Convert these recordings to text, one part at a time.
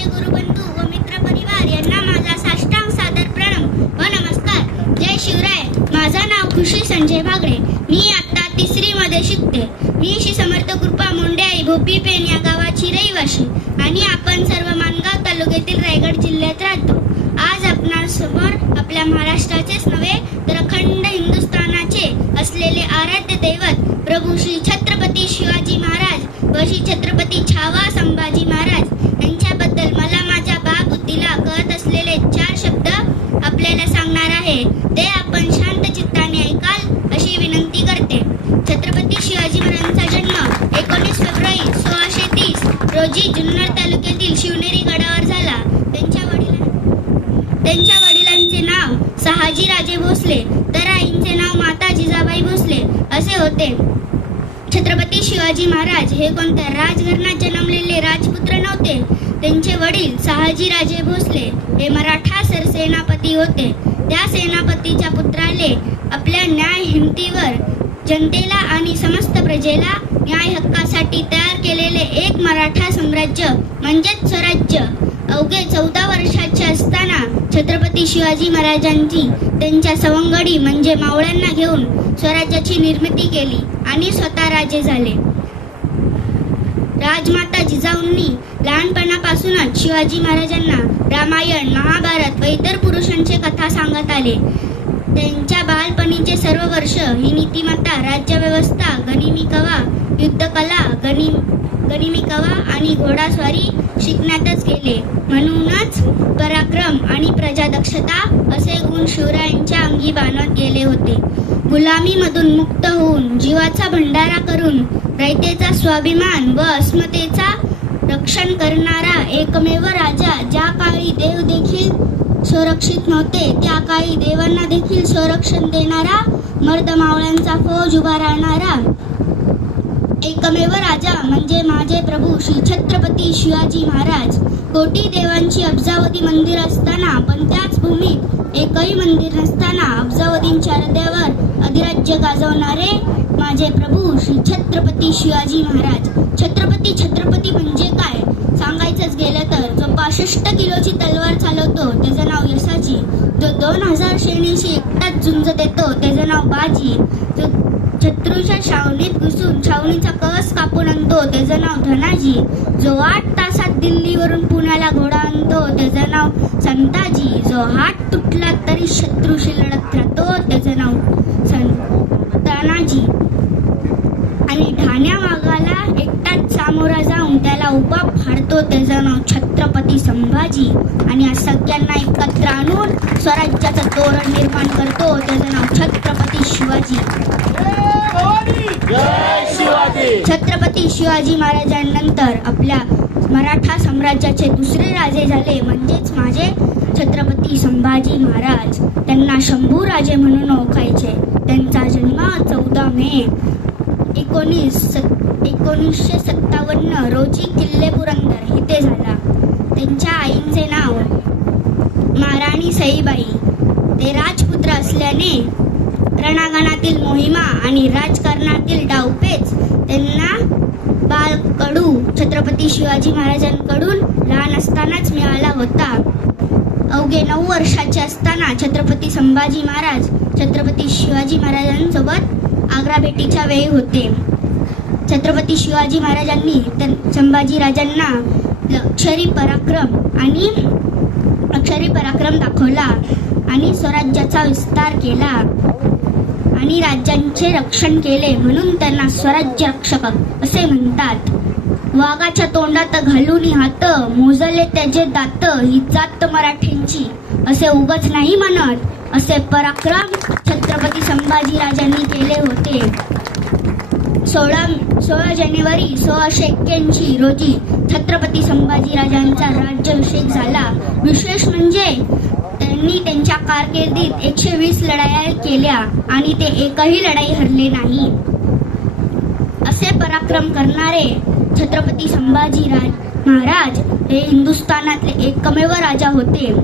माझे गुरुबंधू व मित्र परिवार यांना माझा साष्टांग सादर प्रणाम. व नमस्कार. जय शिवराय. माझं नाव खुशी संजय भागडे. मी आता तिसरी मध्ये शिकते. मी श्री समर्थ कृपा मुंडे आई भोपी पेन या गावाची रहिवाशी आणि आपण सर्व मानगाव तालुक्यातील रायगड जिल्ह्यात राहतो. आज आपणा समोर आपल्या महाराष्ट्राचेच नव्हे तर अखंड हिंदुस्थानाचे असलेले आराध्य दैवत प्रभू श्री छत्रपती शिवाजी महाराज व श्री छत्रपती छावा संभाजी महाराज यांच्याबद्दल मला माझ्या बाबुद्धीला कळत असलेले चार शब्द आपल्याला सांगणार आहे ते आपण शांत चित्ताने ऐकाल अशी विनंती करते छत्रपती शिवाजी महाराजांचा जन्म एकोणीस फेब्रुवारी सोळाशे तीस रोजी जुन्नर तालुक्यातील शिवनेरी गडावर झाला त्यांच्या वडिलां त्यांच्या वडिलांचे सहाजी राजे भोसले तर आईंचे नाव माता जिजाबाई भोसले असे होते. छत्रपती शिवाजी महाराज हे कोणत्या राजघराण्यात जन्मलेले राजपुत्र नव्हते? त्यांचे वडील सहाजी राजे भोसले हे मराठा सरसेनापती होते. त्या सेनापतीच्या पुत्राले आपल्या न्याय हिमतीवर जनतेला आणि समस्त प्रजेला न्याय हक्कासाठी तयार केलेले एक मराठा साम्राज्य म्हणजेच स्वराज्य. अवघे चौदा छत्रपती शिवाजी महाराजांची त्यांच्या सवंगडी म्हणजे मावळ्यांना घेऊन स्वराज्याची निर्मिती केली आणि स्वतः राजे झाले. राजमाता जिजाऊंनी लहानपणापासूनच शिवाजी महाराजांना रामायण महाभारत व इतर पुरुषांचे कथा सांगत आले. त्यांच्या बालपणीचे सर्व वर्ष ही नीतिमत्ता राज्यव्यवस्था गनिमी कवा युद्धकला गनि गनिमी कवा आणि घोडास्वारी शिकण्यातच गेले. म्हणूनच पराक्रम आणि प्रजादक्षता असे गुण शिवरायांच्या अंगी बांधत गेले होते. गुलामीमधून मुक्त होऊन जीवाचा भंडारा करून रयतेचा स्वाभिमान व अस्मतेचा रक्षण करणारा एकमेव राजा ज्या काळी देव देखील सुरक्षित नव्हते त्या काळी देवांना देखील संरक्षण देणारा मर्द मावळ्यांचा फौज उभा राहणारा एकमेव राजा म्हणजे माझे प्रभू श्री छत्रपती शिवाजी महाराज. कोटी देवांची अब्जावधी मंदिर असताना पण त्याच भूमीत एकही मंदिर नसताना अब्जावधींच्या हृदयावर अधिराज्य गाजवणारे माझे प्रभू श्री छत्रपती शिवाजी महाराज. छत्रपती छत्रपती म्हणजे काय? सांगायचंच गेलं तर जो पासष्ट किलोची तलवार चालवतो त्याचं जो दोन हजार श्रेणीशी एकटाच झुंज देतो त्याचं नाव बाजी. जो शत्रूच्या छावणीत घुसून छावणीचा कस कापून आणतो त्याचं नाव धनाजी. जो आठ तासात दिल्लीवरून पुण्याला घोडा आणतो त्याचं नाव संताजी. जो हात तुटला तरी शत्रूशी लढत राहतो त्याचं नाव सं तानाजी आणि ठाण्या वाघाला एकटाच सामोरा जाऊन त्याला उभा फाडतो त्याचं नाव छत्रपती संभाजी. आणि या सगळ्यांना एकत्र आणून स्वराज्याचं तोरण निर्माण करतो त्याचं नाव छत्रपती शिवाजी. शिवाजी छत्रपती शिवाजी महाराजांनंतर आपल्या मराठा साम्राज्याचे दुसरे राजे झाले म्हणजेच माझे छत्रपती संभाजी महाराज. त्यांना शंभू राजे म्हणून ओळखायचे. त्यांचा जन्म चौदा मे एकोणीस एकोणीसशे सत्तावन्न रोजी किल्ले पुरंदर इथे झाला. त्यांच्या आईंचे नाव महाराणी सईबाई. ते राजपुत्र असल्याने रणांगणातील मोहिमा आणि राजकारणातील डावपेच त्यांना बालकडू छत्रपती शिवाजी महाराजांकडून लहान असतानाच मिळाला होता. अवघे नऊ वर्षाचे असताना छत्रपती संभाजी महाराज छत्रपती शिवाजी महाराजांसोबत आग्रा भेटीच्या वेळी होते. छत्रपती शिवाजी महाराजांनी त्या- संभाजी राजांना अक्षरी पराक्रम आणि अक्षरी पराक्रम दाखवला आणि स्वराज्याचा विस्तार केला आणि राज्यांचे रक्षण केले म्हणून त्यांना स्वराज्य रक्षक असे म्हणतात. वाघाच्या तोंडात घालून हात मोजले त्याचे दात ही जात मराठ्यांची असे उगच नाही म्हणत असे पराक्रम छत्रपती संभाजीराजांनी केले होते. सोळा सोळा जानेवारी सोळाशे एक्क्याऐंशी रोजी छत्रपती संभाजीराजांचा राज्याभिषेक झाला. विशेष म्हणजे त्यांनी त्यांच्या कारकिर्दीत एकशे वीस लढाया केल्या आणि ते एकही लढाई हरले नाही. असे पराक्रम करणारे छत्रपती संभाजी महाराज हे हिंदुस्थानातले एकमेव राजा होते.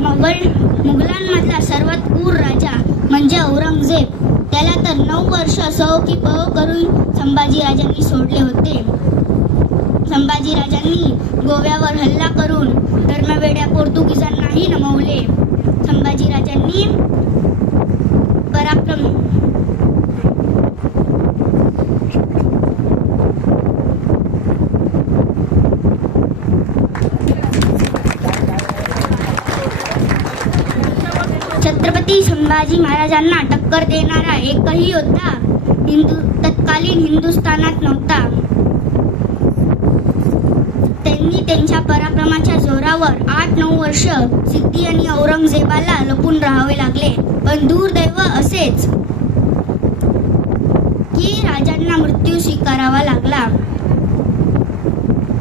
मुघल मुघलांमधला सर्वात क्रूर राजा म्हणजे औरंगजेब. त्याला तर नऊ वर्ष सौ की पव करून संभाजीराजांनी सोडले होते. संभाजी राजांनी गोव्यावर हल्ला करून धर्मवेड्या पोर्तुगीजांनाही नमवले. संभाजी राजांनी छत्रपती संभाजी महाराजांना टक्कर देणारा एकही योद्धा हिंदू तत्कालीन हिंदुस्थानात नव्हता. त्यांनी त्यांच्या पराक्रमाच्या जोरावर आठ नऊ वर्ष सिद्धी आणि औरंगजेबाला लपून राहावे लागले. पण दुर्दैव असेच की राजांना मृत्यू स्वीकारावा लागला.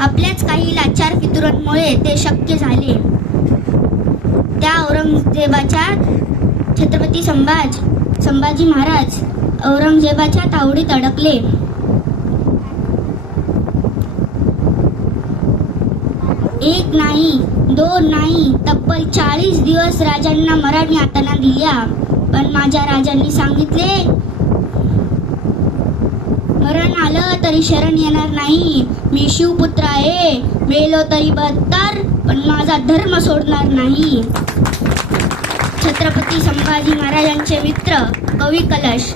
आपल्याच काही लाचार फितुरांमुळे ते शक्य झाले. त्या औरंगजेबाच्या छत्रपती संभाज संभाजी महाराज औरंगजेबाच्या तावडीत अडकले. एक नाही दोन नाही तब्बल चाळीस दिवस राजांना मराठी आताना दिल्या. पण माझ्या राजांनी सांगितले मरण आलं तरी शरण येणार नाही. मी शिवपुत्र आहे मेलो तरी बत्तर पण माझा धर्म सोडणार नाही. छत्रपती संभाजी महाराजांचे मित्र कवी कलश.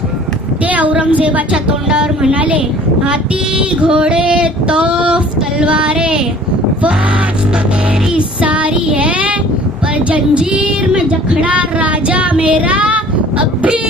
ते औरंगजेबाच्या तोंडावर म्हणाले हाती घोडे तोफ तलवारे फौज तो तेरी सारी है पर जंजीर में जखड़ा राजा मेरा अब भी